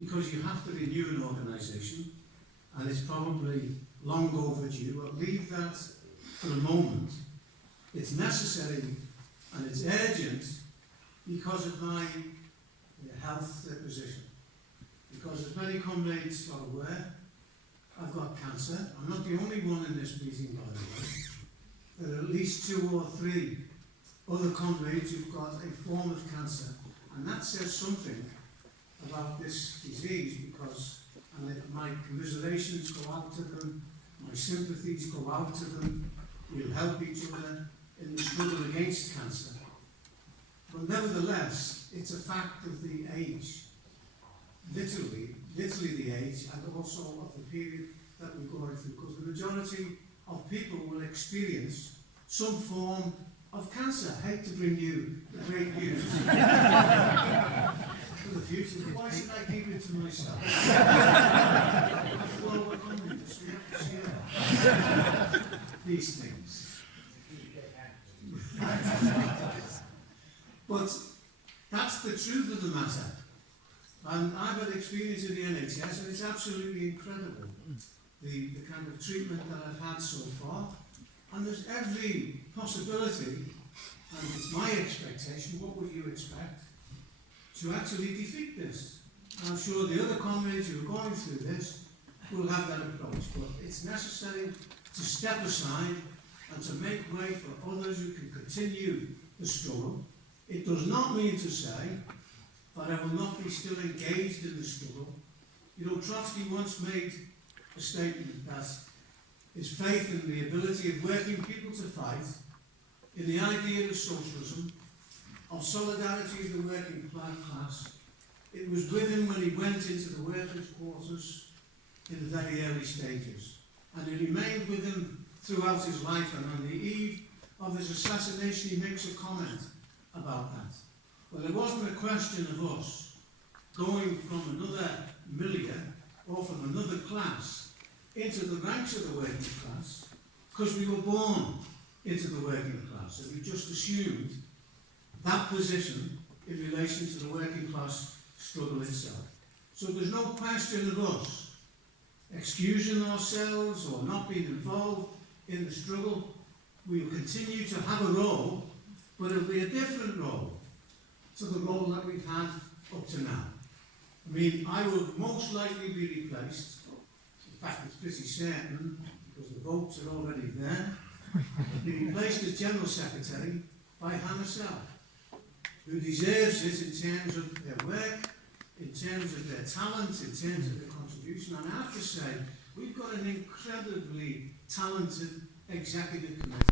because you have to renew an organisation, and it's probably long overdue, but leave that for a moment. It's necessary and it's urgent because of my health position. Because as many comrades are aware, I've got cancer. I'm not the only one in this meeting, by the way. There are at least 2 or 3 other comrades who've got a form of cancer, and that says something about this disease, because my commiserations go out to them, my sympathies go out to them. We'll help each other in the struggle against cancer. But nevertheless, it's a fact of the age, literally the age, and also of the period that we're going through, because the majority of people will experience some form of cancer. I hate to bring you the great news for the future, but why should I keep it to myself? After all, we're communists, we have to share these things. But that's the truth of the matter. And I've had experience in the NHS, and it's absolutely incredible, the kind of treatment that I've had so far. And there's every possibility, and it's my expectation, what would you expect, to actually defeat this. And I'm sure the other comrades who are going through this will have that approach. But it's necessary to step aside and to make way for others who can continue the struggle. It does not mean to say that I will not be still engaged in the struggle. You know, Trotsky once made a statement that his faith in the ability of working people to fight, in the idea of socialism, of solidarity of the working class, it was with him when he went into the workers' quarters in the very early stages. And it remained with him throughout his life, and on the eve of his assassination he makes a comment about that. Well, it wasn't a question of us going from another milieu or from another class into the ranks of the working class, because we were born into the working class, and we just assumed that position in relation to the working class struggle itself. So there's no question of us excusing ourselves or not being involved in the struggle. We will continue to have a role, but it'll be a different role to the role that we've had up to now. I mean, I will most likely be replaced. In fact, it's pretty certain, because the votes are already there, be replaced as General Secretary by Hannah Sell, who deserves it in terms of their work, in terms of their talent, in terms of their contribution. And I have to say, we've got an incredibly talented executive committee.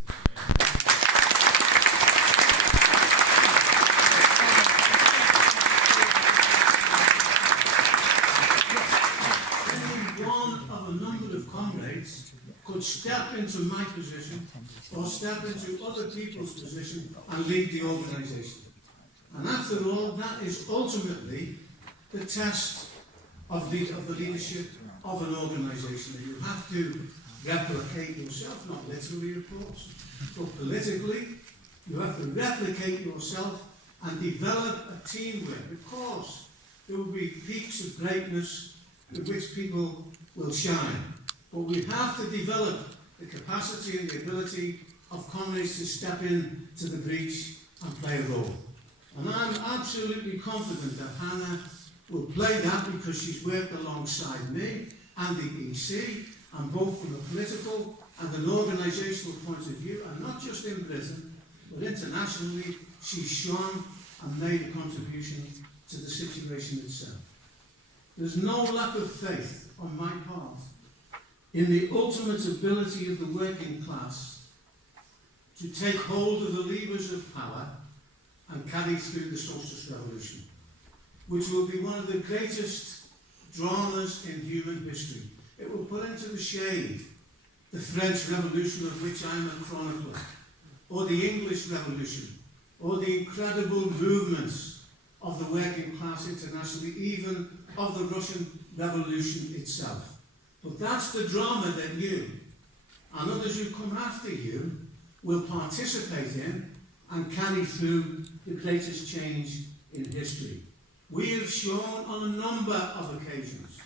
Could step into my position or step into other people's position and lead the organisation. And after all, that is ultimately the test of the leadership of an organisation. You have to replicate yourself, not literally of course, but politically. You have to replicate yourself and develop a teamwork. Of course, there will be peaks of greatness in which people will shine. But we have to develop the capacity and the ability of comrades to step in to the breach and play a role. And I'm absolutely confident that Hannah will play that, because she's worked alongside me and the EC, and both from a political and an organisational point of view, and not just in Britain, but internationally, she's shown and made a contribution to the situation itself. There's no lack of faith on my part in the ultimate ability of the working class to take hold of the levers of power and carry through the socialist revolution, which will be one of the greatest dramas in human history. It will put into the shade the French Revolution, of which I'm a chronicler, or the English Revolution, or the incredible movements of the working class internationally, even of the Russian Revolution itself. But that's the drama that you and others who come after you will participate in and carry through the greatest change in history. We have shown on a number of occasions,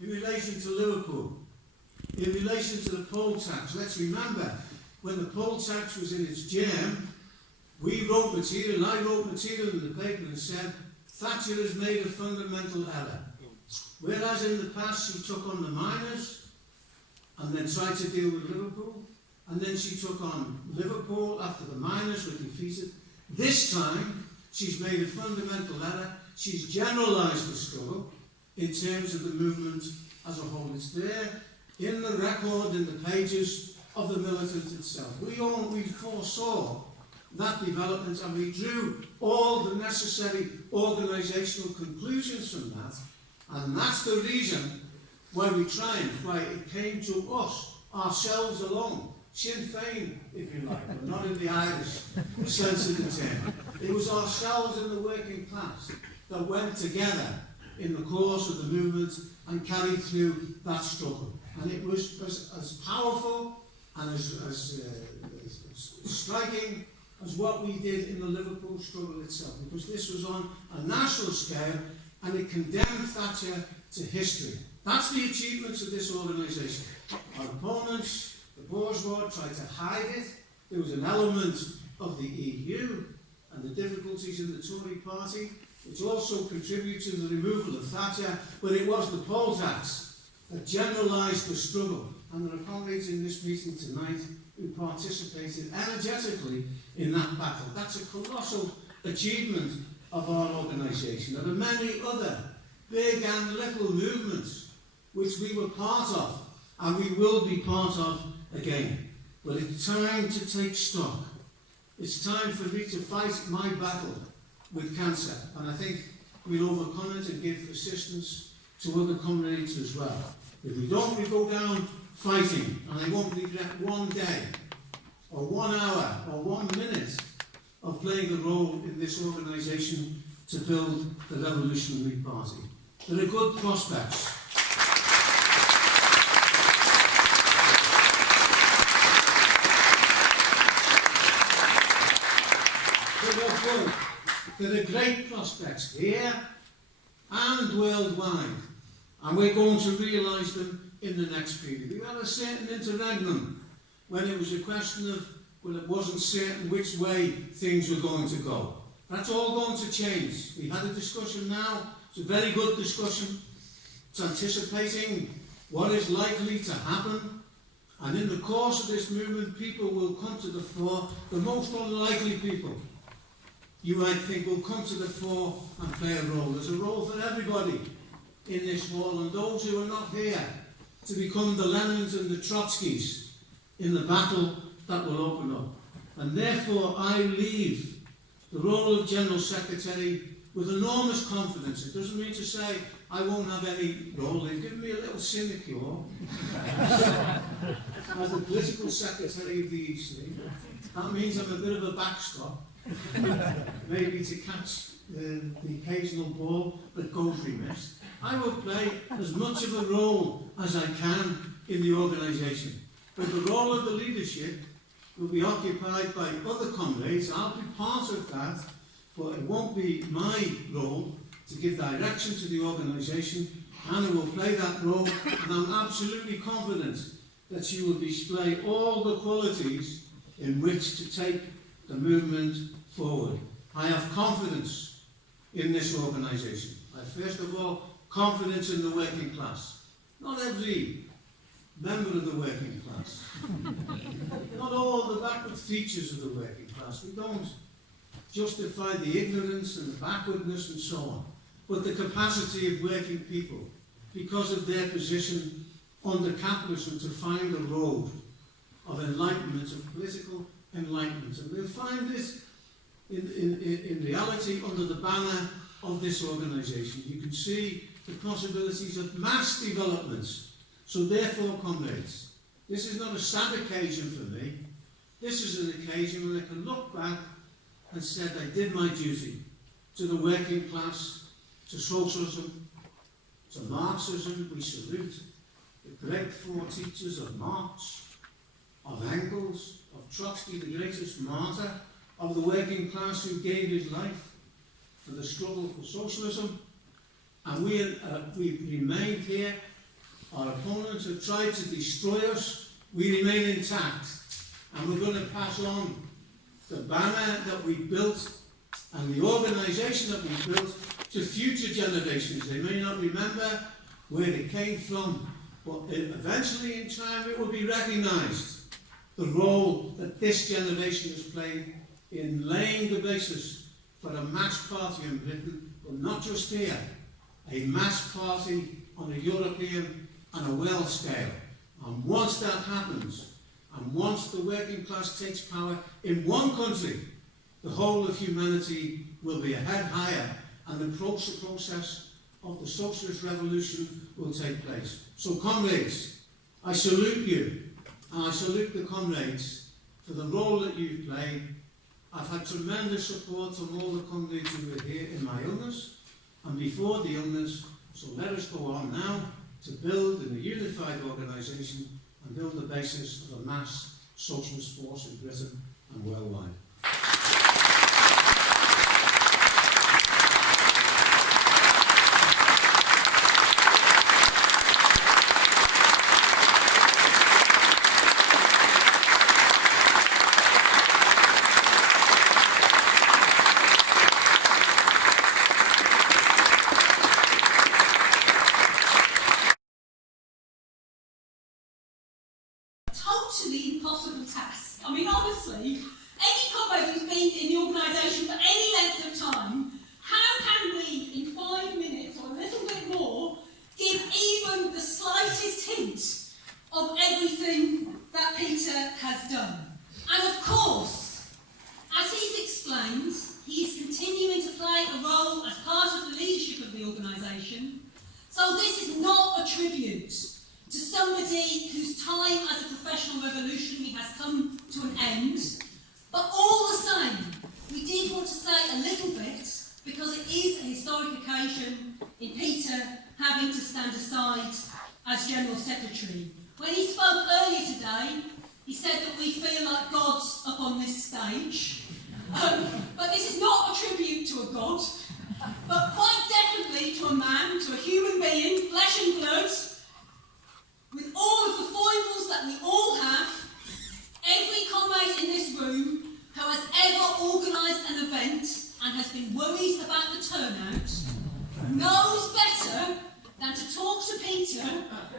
in relation to Liverpool, in relation to the poll tax. Let's remember, when the poll tax was in its germ, I wrote material in the paper and said, Thatcher has made a fundamental error. Whereas in the past she took on the miners and then tried to deal with Liverpool, and then she took on Liverpool after the miners were defeated. This time she's made a fundamental error. She's generalised the struggle in terms of the movement as a whole. It's there in the record, in the pages of the militant itself. We foresaw that development, and we drew all the necessary organisational conclusions from that, and that's the reason why we triumphed, why it came to us, ourselves alone, Sinn Féin, if you like, but not in the Irish sense of the term. It was ourselves in the working class that went together in the course of the movement and carried through that struggle. And it was as powerful and as striking as what we did in the Liverpool struggle itself, because this was on a national scale and it condemned Thatcher to history. That's the achievements of this organisation. Our opponents, the bourgeois, tried to hide it. There was an element of the EU and the difficulties in the Tory party, which also contributed to the removal of Thatcher, but it was the poll tax that generalised the struggle. And there are comrades in this meeting tonight who participated energetically in that battle. That's a colossal achievement of our organisation. There are many other big and little movements which we were part of and we will be part of again. But it's time to take stock. It's time for me to fight my battle with cancer, and I think we'll overcome it and give assistance to other comrades as well. If we don't, we go down fighting, and I won't regret one day, or 1 hour, or 1 minute of playing a role in this organisation to build the Revolutionary Party. There are good prospects. There are great prospects here and worldwide, and we're going to realise them in the next period. We had a certain interregnum when it was a question of, well, it wasn't certain which way things were going to go. That's all going to change. We had a discussion now. It's a very good discussion. It's anticipating what is likely to happen. And in the course of this movement, people will come to the fore. The most unlikely people, you might think, will come to the fore and play a role. There's a role for everybody in this hall, and those who are not here to become the Lenins and the Trotskys in the battle that will open up. And therefore, I leave the role of General Secretary with enormous confidence. It doesn't mean to say I won't have any role. They've given me a little sinecure as the political secretary of the EC. That means I'm a bit of a backstop, maybe to catch the occasional ball that goes remiss. I will play as much of a role as I can in the organisation. But the role of the leadership will be occupied by other comrades. I'll be part of that, but it won't be my role to give direction to the organisation. Anna will play that role, and I'm absolutely confident that she will display all the qualities in which to take the movement forward. I have confidence in this organisation. I have, first of all, confidence in the working class. Not every member of the working class. Not all the backward features of the working class. We don't justify the ignorance and the backwardness and so on. But the capacity of working people, because of their position under capitalism, to find a road of enlightenment, of political enlightenment. And we'll find this in reality under the banner of this organisation. You can see the possibilities of mass developments. So therefore, comrades, this is not a sad occasion for me. This is an occasion when I can look back and say I did my duty to the working class, to socialism, to Marxism. We salute the great four teachers of Marx, of Engels, of Trotsky, the greatest martyr of the working class who gave his life for the struggle for socialism, and we've remained here. Our opponents have tried to destroy us. We remain intact, and we're going to pass on the banner that we built and the organisation that we built to future generations. They may not remember where it came from, but eventually in time it will be recognised, the role that this generation has played in laying the basis for a mass party in Britain, but not just here, a mass party on a European and a world scale. And once that happens, and once the working class takes power in one country, the whole of humanity will be a head higher, and the process of the socialist revolution will take place. So comrades, I salute you, and I salute the comrades for the role that you've played. I've had tremendous support from all the comrades who were here in my illness and before the illness, so let us go on now to build in a unified organisation and build the basis of a mass socialist force in Britain and worldwide. Totally impossible task. I mean, honestly, any comrade who's been in the organisation for any length of time, how can we, in 5 minutes or a little bit more, give even the slightest hint of everything that Peter has done? And of course, as he's explained, he is continuing to play a role as part of the leadership of the organisation. So this is not a tribute to somebody whose time as a professional revolutionary has come to an end. But all the same, we did want to say a little bit, because it is a historic occasion in Peter having to stand aside as General Secretary. When he spoke earlier today, he said that we feel like gods up on this stage. But this is not a tribute to a god, but quite definitely to a man, to a human being, flesh and blood, with all of the foibles that we all have. Every comrade in this room who has ever organised an event and has been worried about the turnout knows better than to talk to Peter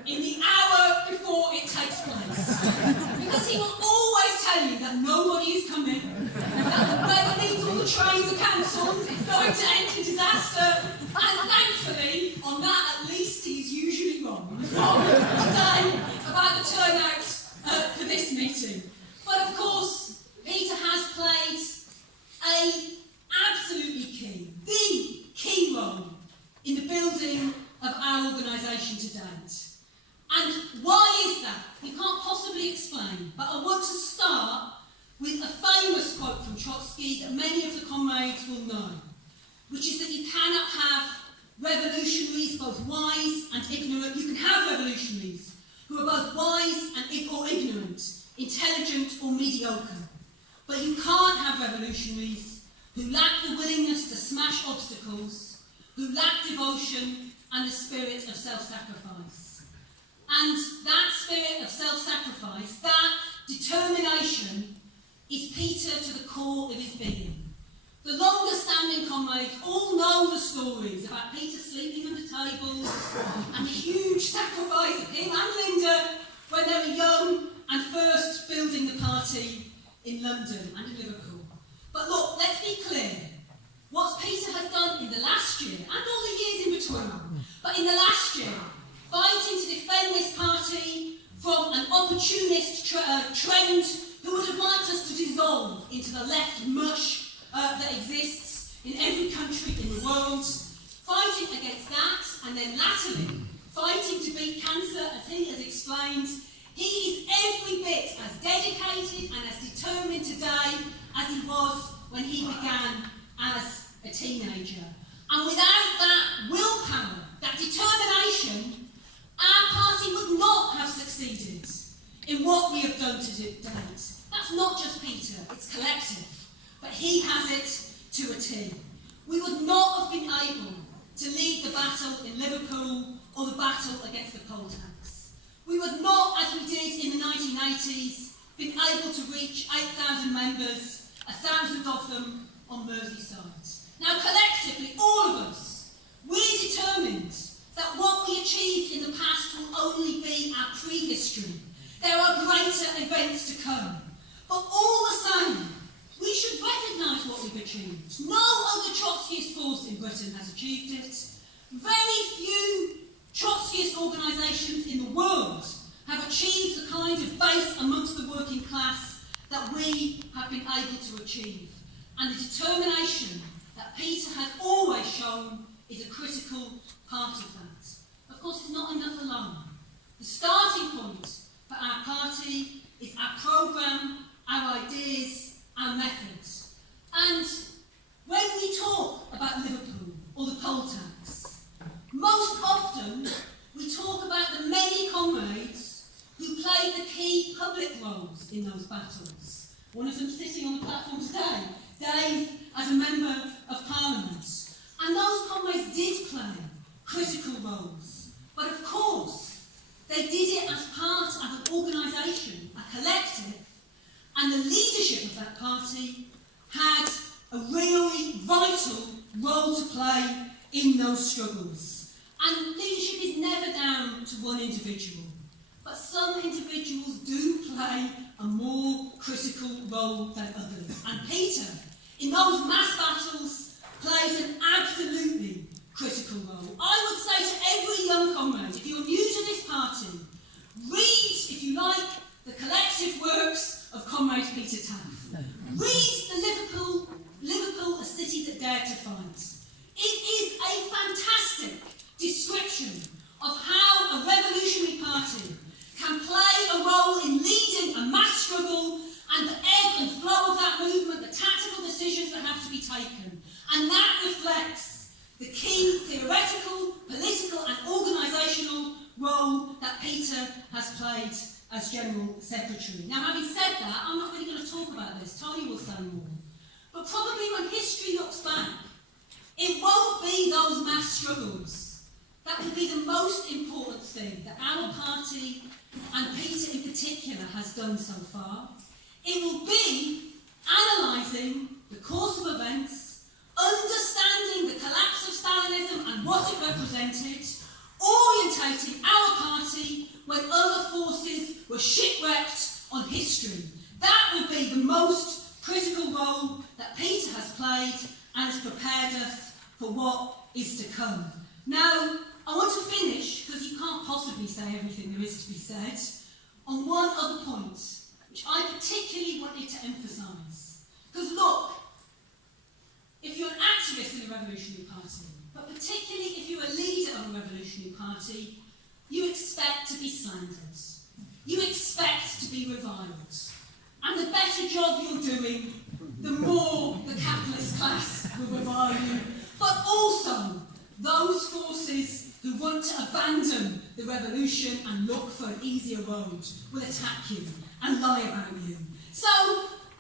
in the hour before it takes place. Because he will always tell you that nobody is coming, that the weather means all the trains are cancelled, it's going to end in disaster, and thankfully, on that at least he's usually wrong. He was wrong today about the turnout for this meeting. But of course, Peter has played a absolutely key, the key role in the building of our organisation to date. And why is that? We can't possibly explain, but I want to start with a famous quote from Trotsky that many of the comrades will know, which is that you cannot have revolutionaries both wise and ignorant. You can have revolutionaries who are both wise and or ignorant, intelligent or mediocre, but you can't have revolutionaries who lack the willingness to smash obstacles, who lack devotion and the spirit of self-sacrifice. And that spirit of self-sacrifice, that determination, is Peter to the core of his being. The longer-standing comrades all know the stories about Peter sleeping under tables and the huge sacrifice of him and Linda when they were young and first building the party in London and in Liverpool. But look, let's be clear. What Peter has done in the last year, and all the years in between, but in the last year, fighting to defend this party from an opportunist trend who would have liked us to dissolve into the left mush that exists in every country in the world, fighting against that, and then latterly fighting to beat cancer, as he has explained. He is every bit as dedicated and as determined today as he was when he began as a teenager. And without that willpower, that determination, our party would not have succeeded in what we have done to date. That's not just Peter, it's collective, but he has it to a T. We would not been able to lead the battle in Liverpool or the battle against the poll tax. We would not, as we did in the 1980s, been able to reach 8,000 members, 1,000 of them on Merseyside. Now, collectively, all of us, we're determined that what we achieved in the past will only be our prehistory. There are greater events to come. But all the same, we should recognise what we've achieved. No other Trotskyist force in Britain has achieved it. Very few Trotskyist organisations in the world have achieved the kind of base amongst the working class that we have been able to achieve. And the determination that Peter has always shown is a critical part of that. Of course, it's not enough alone. The starting point for our party is our programme, our ideas, our methods. And when we talk about Liverpool or the poll tax, most often we talk about the many comrades who played the key public roles in those battles. One of them sitting on the platform today, Dave, as a Member of Parliament. And those comrades did play critical roles. But of course, they did it as part of an organisation, a collective, and the leadership of that party had a really vital role to play in those struggles. And leadership is never down to one individual. But some individuals do play a more critical role than others. And Peter, in those mass battles, plays an absolutely critical role. I would say to every young comrade, if you're new to this party, read, if you like, the collective works of Comrade Peter Taaffe. Read the Liverpool, a city that dared to fight. It is a fantastic description of how a revolutionary party can play a role in leading a mass struggle and the ebb and flow of that movement, the tactical decisions that have to be taken. And that reflects the key theoretical, political and organisational role that Peter has played as General Secretary. Now, having said that, I'm not really going to talk about this. Tony will say more. But probably when history looks back, it won't be those mass struggles that will be the most important thing that our party and Peter in particular has done so far. It will be analysing the course of events, understanding the collapse of Stalinism and what it represented, orientating our party when other forces were shipwrecked on history. That will be the most critical role that Peter has played and has prepared us for what is to come. Now, I want to finish, because you can't possibly say everything there is to be said, on one other point, which I particularly wanted to emphasise. Because look, if you're an activist in a revolutionary party, but particularly if you're a leader of a revolutionary party, you expect to be slandered. You expect to be reviled. And the better job you're doing, the more the capitalist class will revile you. But also, those forces who want to abandon the revolution and look for an easier road will attack you and lie about you. So,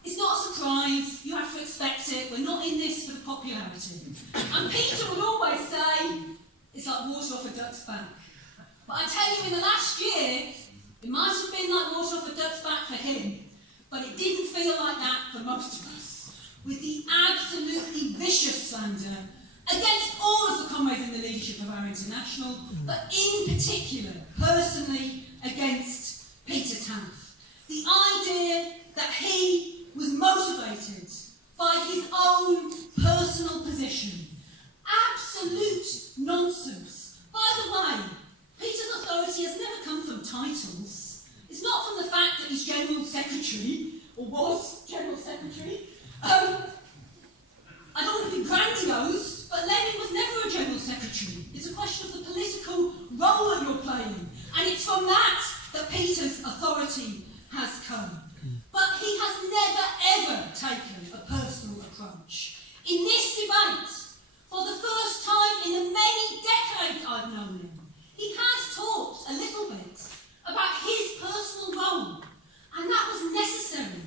it's not a surprise, you have to expect it, we're not in this for the popularity. And Peter would always say, it's like water off a duck's back. But I tell you, in the last year, it might have been like water off a duck's back for him, but it didn't feel like that for most of us, with the absolutely vicious slander against all of the comrades in the leadership of our international, but in particular, personally, against Peter Taaffe. The idea that he was motivated by his own personal position. Absolute nonsense. By the way, Peter's authority has never come from titles. It's not from the fact that he's General Secretary, or was General Secretary. I don't want to be grandiose, but Lenin was never a General Secretary. It's a question of the political role that you're playing. And it's from that Peter's authority has come. But he has never, ever taken a personal approach. In this debate, for the first time in the many decades I've known him, he has talked a little bit about his personal role. And that was necessary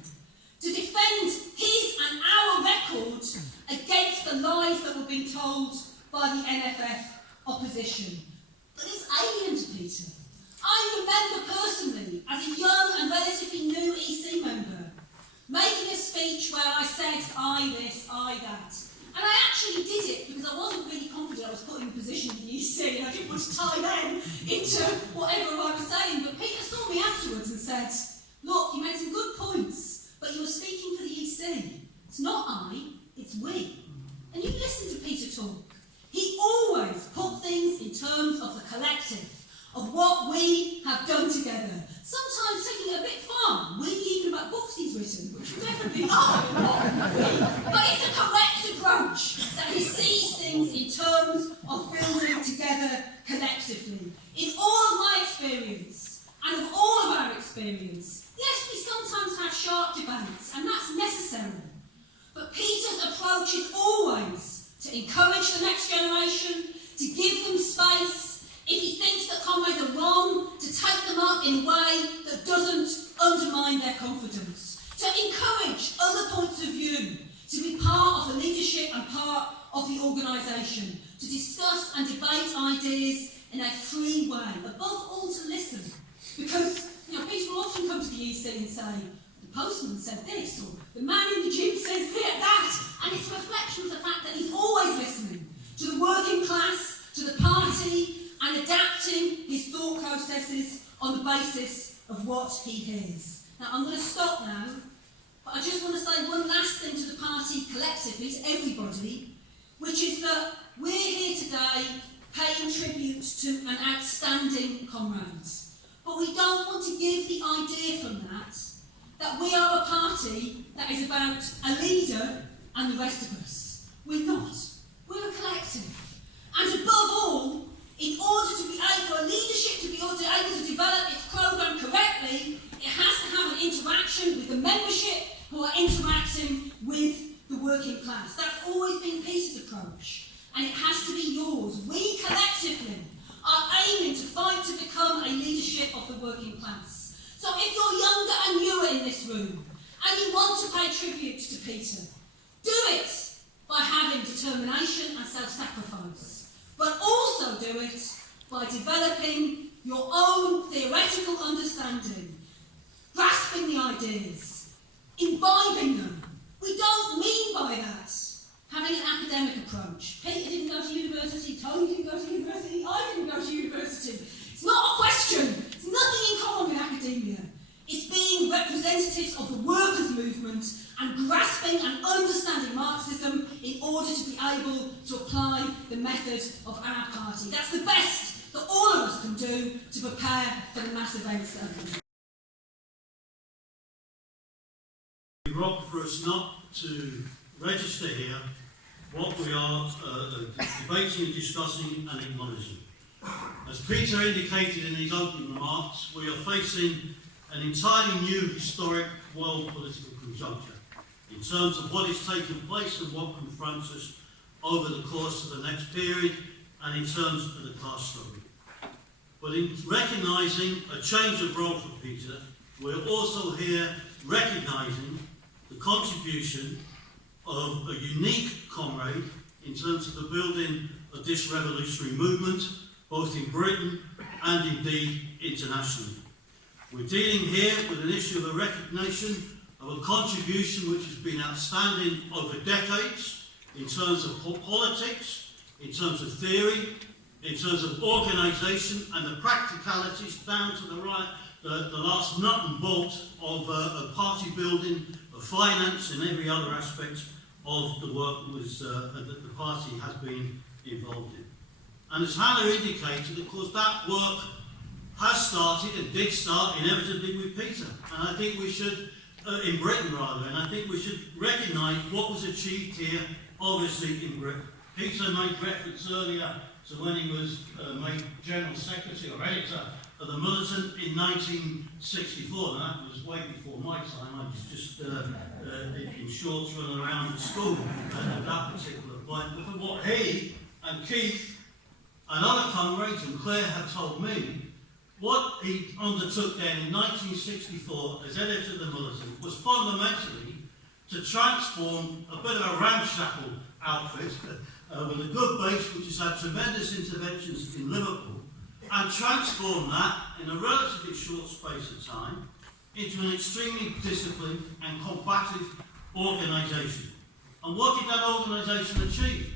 to defend his and our record against the lies that were being told NFF opposition. But it's alien to Peter. I remember personally, as a young and relatively new EC member, making a speech where I said, I this, I that. And I actually did it because I wasn't really confident I was put in a position in the EC and I didn't want to tie them into whatever I was saying. But Peter saw me afterwards and said, look, you made some good points, but you were speaking for the EC. It's not I, it's we. And you listen to Peter talk. He always put things in terms of the collective, of what we have done together. Sometimes taking it a bit far. We even about books he's written, which will definitely are not we. But it's a correct approach that he sees things in terms of building together collectively. In all of my experience, and of all of our experience, yes, we sometimes have sharp debates, and that's necessary. But Peter's approach is always to encourage the next generation, to give them space. If he thinks that comrades are wrong, to take them up in a way that doesn't undermine their confidence. To encourage other points of view, to be part of the leadership and part of the organisation, to discuss and debate ideas in a free way, above all to listen. Because, Peter will often come to the EC and say, the postman said this, or the man in the gym says that, and it's a reflection of the fact that he's always listening to the working class, to the party, and adapting his thought processes on the basis of what he hears. Now, I'm going to stop now, but I just want to say one last thing to the party collectively, to everybody, which is that we're here today paying tribute to an outstanding comrade. But we don't want to give the idea from that we are a party that is about a leader and the rest of us. We're not. We're a collective. And above all, in order to be able for leadership to be able to develop its programme correctly, it has to have an interaction with the membership who are interacting with the working class. That's always been Peter's approach, and it has to be yours. We collectively are aiming to fight to become a leadership of the working class. So if you're younger and newer in this room, and you want to pay tribute to Peter, do it by having determination and self-sacrifice. But also do it by developing your own theoretical understanding, grasping the ideas, imbibing them. We don't mean by that having an academic approach. Peter didn't go to university, Tony didn't go to university, I didn't go to university. It's not a question. It's nothing in common with academia. It's being representatives of the workers' movement and grasping and understanding Marxism in order to be able to apply the method of our party. That's the best that all of us can do to prepare for the mass events that are coming. It's wrong for us not to register here what we are debating and discussing and acknowledging. As Peter indicated in his opening remarks, we are facing an entirely new historic world political conjuncture in terms of what is taking place and what confronts us over the course of the next period and in terms of the class struggle. But in recognising a change of role for Peter, we're also here recognising the contribution of a unique comrade in terms of the building of this revolutionary movement, both in Britain and indeed internationally. We're dealing here with an issue of a recognition of a contribution which has been outstanding over decades in terms of politics, in terms of theory, in terms of organisation and the practicalities down to the last nut and bolt of party building, of finance and every other aspect of the work that the party has been involved in. And as Hannah indicated, of course, that work has started and did start inevitably with Peter. And I think we should, in Britain rather, and I think we should recognise what was achieved here, obviously in Britain. Peter made reference earlier to when he was made General Secretary or Editor of the Militant in 1964, and that was way before my time. I was just in shorts running around the school at that particular point. But from what he and Keith and other comrades and Claire have told me, what he undertook then in 1964 as editor of the Militant was fundamentally to transform a bit of a ramshackle outfit, with a good base which has had tremendous interventions in Liverpool, and transformed that in a relatively short space of time into an extremely disciplined and combative organisation. And what did that organisation achieve?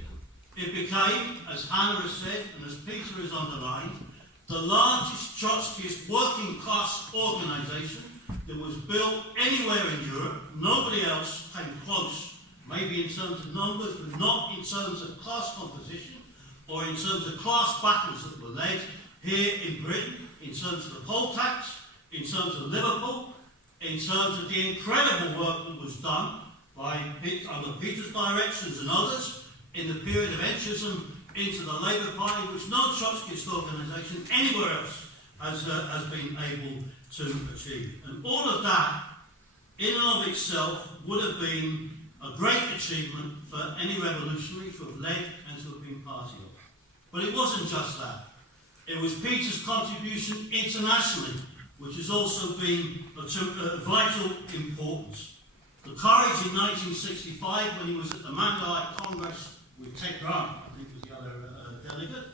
It became, as Hannah has said and as Peter has underlined, the largest Trotskyist working class organisation that was built anywhere in Europe. Nobody else came close, maybe in terms of numbers, but not in terms of class composition or in terms of class battles that were led here in Britain, in terms of the poll tax, in terms of Liverpool, in terms of the incredible work that was done by under Peter's directions and others in the period of entrism into the Labour Party, which no Trotskyist organisation anywhere else has been able to achieve. And all of that, in and of itself, would have been a great achievement for any revolutionary to have led and to have been part of. But it wasn't just that. It was Peter's contribution internationally, which has also been of vital importance. The courage in 1965, when he was at the Mandalay Congress with Ted Grant, I think was the other delegate.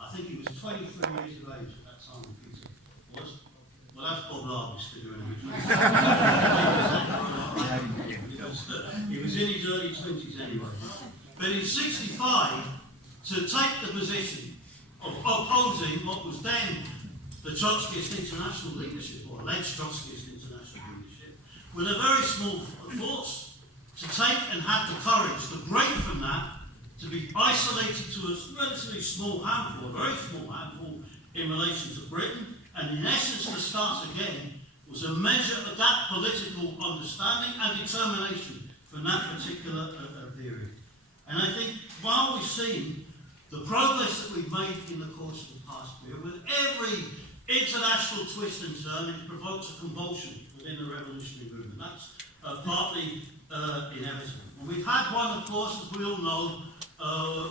I think he was 23 years of age at that time, Peter was. Well, that's Bob Larby's figure anyway. He was in his early 20s anyway. But in 65, to take the position of opposing what was then the Trotskyist international leadership, or alleged Trotskyist international leadership, with a very small force, to take and have the courage to break from that, to be isolated to a relatively small handful, a very small handful in relation to Britain, and in essence to start again, was a measure of that political understanding and determination from that particular period. And I think while we've seen the progress that we've made in the course of the past year, with every international twist and turn, it provokes a convulsion within the revolutionary movement. That's partly inevitable. And we've had one, of course, as we all know,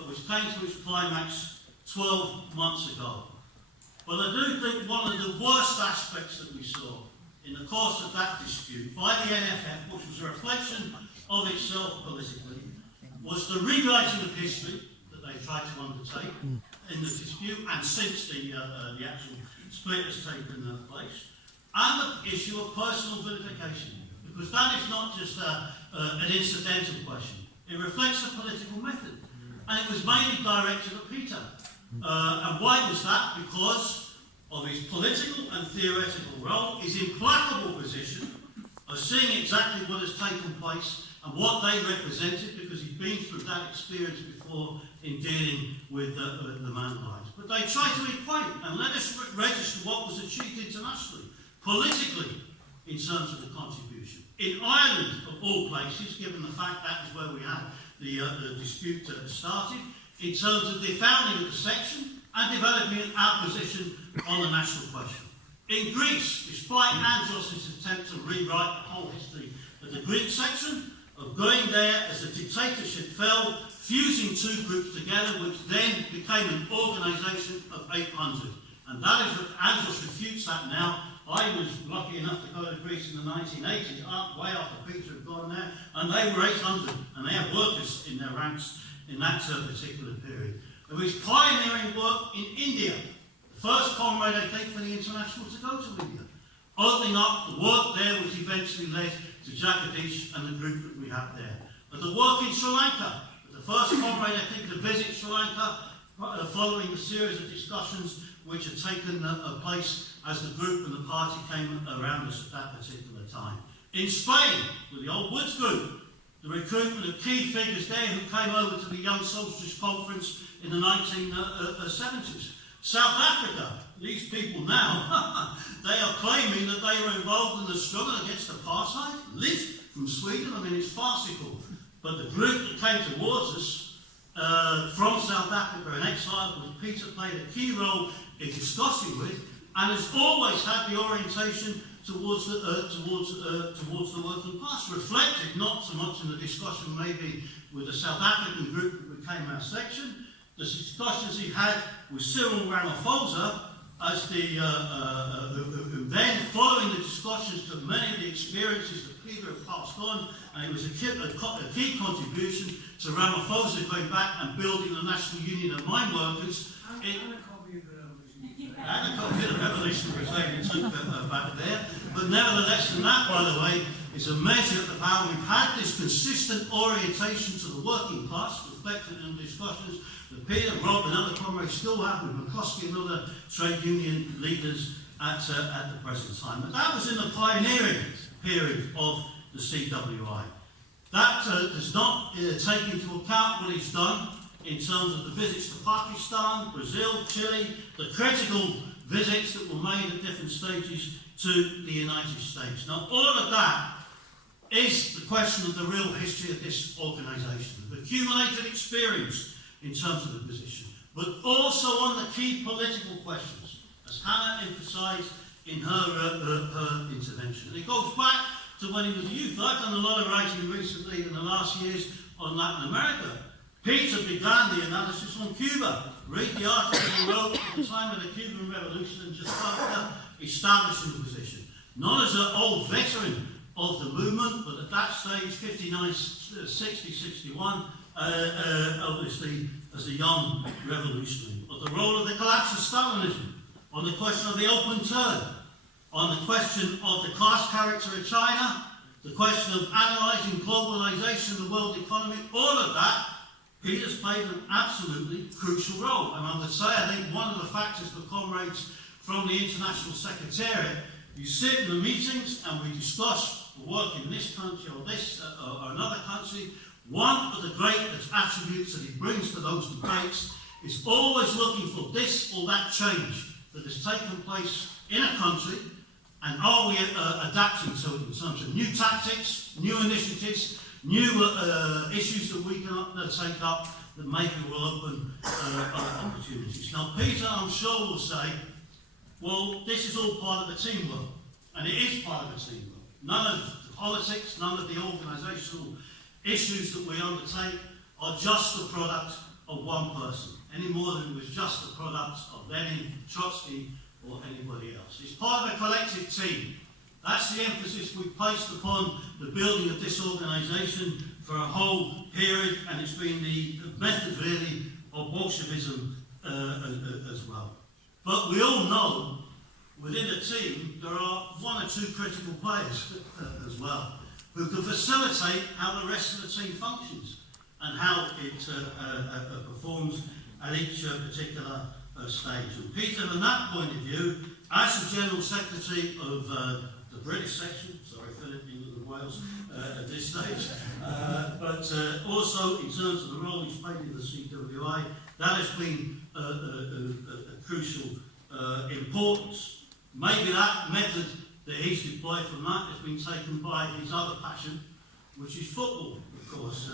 which came to its climax 12 months ago. But I do think one of the worst aspects that we saw in the course of that dispute by the NFF, which was a reflection of itself politically, was the rewriting of history that they tried to undertake in the dispute and since the actual split has taken place, and the issue of personal vilification, because that is not just an incidental question. It reflects a political method, and it was mainly directed at Peter. And why was that? Because of his political and theoretical role, his implacable position of seeing exactly what has taken place and what they represented, because he'd been through that experience before in dealing with the Mandalays. But they tried to equate and let us register what was achieved internationally, politically, in terms of the contribution. In Ireland, of all places, given the fact that is where we had the dispute started, in terms of the founding of the section and developing our position on the national question. In Greece, despite Andros's attempt to rewrite the whole history of the Greek section, of going there as the dictatorship fell, fusing two groups together, which then became an organisation of 800. And that is, Andros refutes that now. I was lucky enough to go to Greece in the 1980s, way after Peter had gone there, and they were 800, and they had workers in their ranks in that particular period. There was pioneering work in India, the first comrade, I think, for the International to go to India, opening up the work there which eventually led to Jagadish and the group that we have there. But the work in Sri Lanka, the first comrade, I think, to visit Sri Lanka following a series of discussions which had taken place as the group and the party came around us at that particular time. In Spain, with the Old Woods group, the recruitment of key figures there who came over to the Young Solstice Conference in the 1970s. South Africa, these people now, they are claiming that they were involved in the struggle against apartheid, lift from Sweden. I mean, it's farcical. But the group that came towards us from South Africa in exile, which Peter played a key role in discussing with, and has always had the orientation towards the working class, reflected not so much in the discussion maybe with the South African group that became our section, the discussions he had with Cyril Ramaphosa as then following the discussions to many of the experiences that Peter had passed on, and it was a key contribution to Ramaphosa going back and building the National Union of Mine Workers. And a copy of the Revolution. And a copy of the Revolution Crusade took back there. But nevertheless, and that, by the way, is a measure of how we've had this consistent orientation to the working class, reflected in the discussions that Peter, Rob and other comrades still have with McCoskey and other trade union leaders at the present time. And that was in the pioneering period of the CWI. That does not take into account what he's done in terms of the visits to Pakistan, Brazil, Chile, the critical visits that were made at different stages to the United States. Now, all of that is the question of the real history of this organisation, the accumulated experience in terms of the position, but also on the key political questions, as Hannah emphasised in her intervention. And it goes back to when he was a youth. I've done a lot of writing recently in the last years on Latin America. Peter began the analysis on Cuba. Read the article he wrote at the time of the Cuban Revolution and just after establishing the position. Not as an old veteran of the movement, but at that stage, 59, 60, 61, obviously as a young revolutionary. But the role of the collapse of Stalinism, on the question of the open turn, on the question of the class character of China, the question of analysing globalisation of the world economy, all of that, Peter's played an absolutely crucial role. And I would say, I think one of the factors for comrades from the International Secretariat, you sit in the meetings and we discuss the work in this country or this or another country. One of the great attributes that he brings to those debates is always looking for this or that change that has taken place in a country, and are we adapting to it in terms of new tactics, new initiatives, new issues that we can take up that maybe will open opportunities. Now, Peter, I'm sure, will say, well, this is all part of the teamwork, and it is part of the teamwork. None of the politics, none of the organisational issues that we undertake are just the product of one person, any more than it was just the product of Lenin, Trotsky, or anybody else. It's part of a collective team. That's the emphasis we placed upon the building of this organisation for a whole period, and it's been the method, really, of Bolshevism as well. But we all know, within a team, there are one or two critical players as well, who can facilitate how the rest of the team functions and how it performs at each particular stage. And Peter, from that point of view, as the General Secretary of the British section, sorry, Philip, England and Wales at this stage, but also in terms of the role he's played in the CWI, that has been a crucial importance. Maybe that method that he's deployed from that has been taken by his other passion, which is football, of course,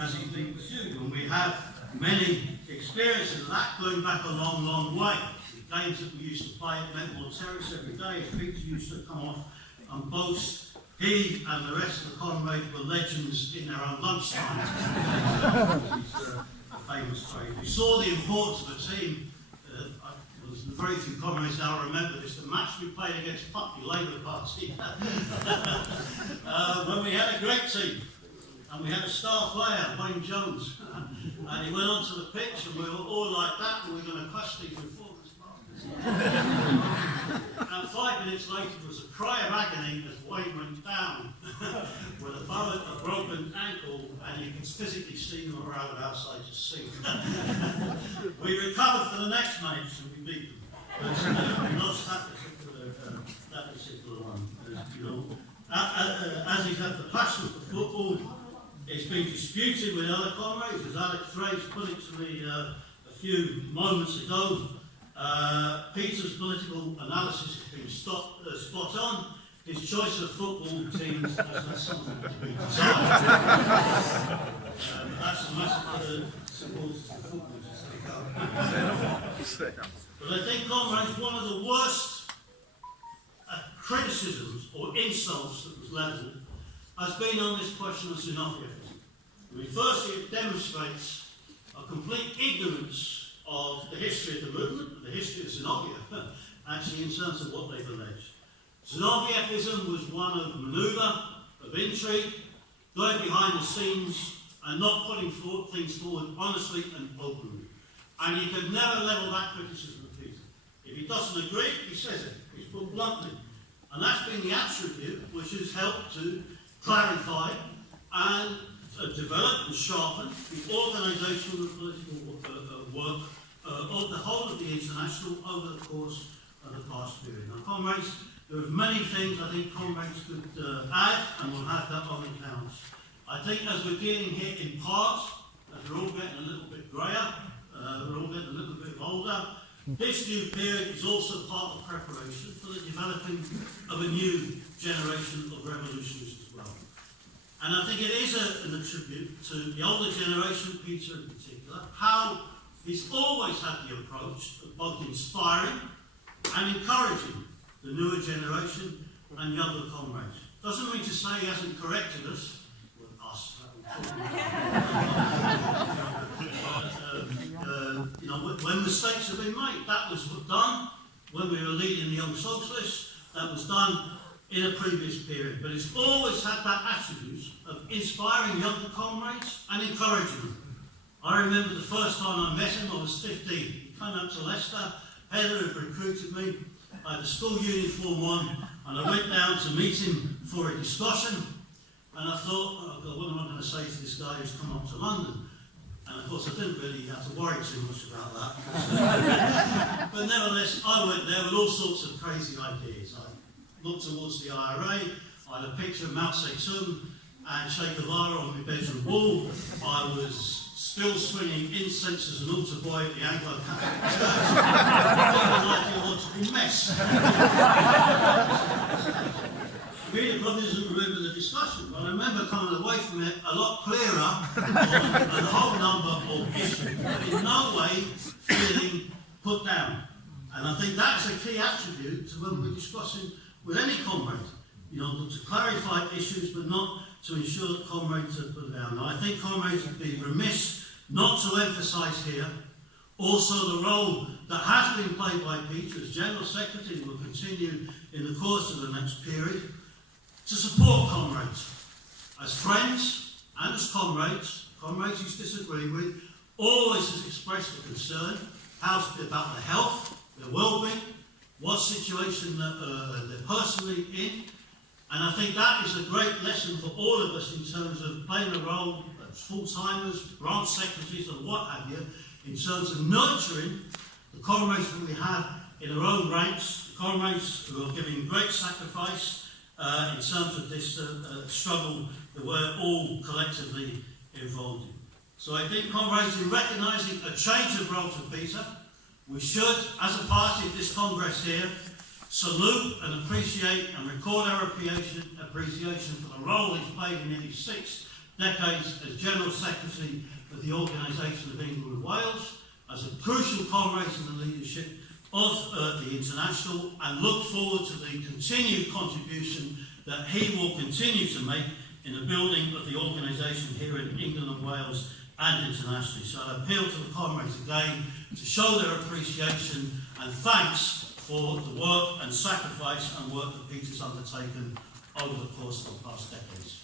as he's been pursued. And we have many experiences of that going back a long, long way. The games that we used to play at Mentmore Terrace every day, as Peter used to come off and boast, he and the rest of the comrades were legends in their own lunchtime. It's a famous phrase. We saw the importance of the team. There's very few comrades now remember this. The match we played against Puppy Labour Party, when we had a great team. And we had a star player, Wayne Jones, and he went onto the pitch and we were all like that, and we were going to crush these reformers. And 5 minutes later there was a cry of agony as Wayne went down with a broken ankle, and you can physically see them around outside just sink. We recovered for the next match and we beat them. But we lost that particular one. You know, as he's had the passion for football, it's been disputed with other comrades, as Alex Fraser put it to me a few moments ago. Peter's political analysis has been spot on. His choice of football teams has had something to be desired. That's the message for the supporters of football. But I think, comrades, one of the worst criticisms or insults that was levelled has been on this question of xenophobia. I mean, firstly, it demonstrates a complete ignorance of the history of the movement, the history of Saunois, actually in terms of what they've alleged. Saunoviefism was one of manoeuvre, of intrigue, going behind the scenes and not putting things forward honestly and openly. And you could never level that criticism of Peter. If he doesn't agree, he says it. He's put bluntly. And that's been the attribute which has helped to clarify and develop and sharpen the organisational and political work of the whole of the International over the course of the past period. Now, comrades, there are many things I think comrades could add, and we'll have that on accounts. I think as we're dealing here in part, as we're all getting a little bit greyer, we're all getting a little bit older, this new period is also part of preparation for the developing of a new generation of revolutionists as well. And I think it is an attribute to the older generation, Peter in particular, how he's always had the approach of both inspiring and encouraging the newer generation and younger comrades. Doesn't mean to say he hasn't corrected us, well, us, you know, when mistakes have been made. That was done when we were leading the Young Socialists, that was done in a previous period. But it's always had that attribute of inspiring younger comrades and encouraging them. I remember the first time I met him, I was 15. He came up to Leicester, Heather had recruited me, I had a school uniform on, and I went down to meet him for a discussion, and I thought, oh God, what am I going to say to this guy who's come up to London? And of course I didn't really have to worry too much about that. But nevertheless, I went there with all sorts of crazy ideas. I looked towards the IRA, I had a picture of Mao Zedong and Che Guevara on my bedroom wall. I was still swinging incense as an altar boy at the Anglo-Catholic Church. An ideological mess. Really probably doesn't remember the discussion, but I remember coming away from it a lot clearer on a whole number of issues, but in no way feeling put down. And I think that's a key attribute to when we're discussing with any comrade, you know, to clarify issues, but not to ensure that comrades are put down. Now, I think comrades would be remiss not to emphasise here also the role that has been played by Peter as General Secretary and will continue in the course of the next period to support comrades as friends and as comrades he's disagreed with, always has expressed a concern about their health, their well-being, what situation they're personally in. And I think that is a great lesson for all of us in terms of playing a role as full-timers, branch secretaries and what have you, in terms of nurturing the comrades that we have in our own ranks, the comrades who are giving great sacrifice in terms of this struggle that we're all collectively involved in. So I think, comrades, in recognising a change of role to Peter, we should, as a party at this Congress here, salute and appreciate and record our appreciation for the role he's played in nearly 6 decades as General Secretary of the Organisation of England and Wales, as a crucial comrade in the leadership of the International, and look forward to the continued contribution that he will continue to make in the building of the organisation here in England and Wales and internationally. So I appeal to the comrades again to show their appreciation and thanks for the work and sacrifice and work that Peter's undertaken over the course of the past decades.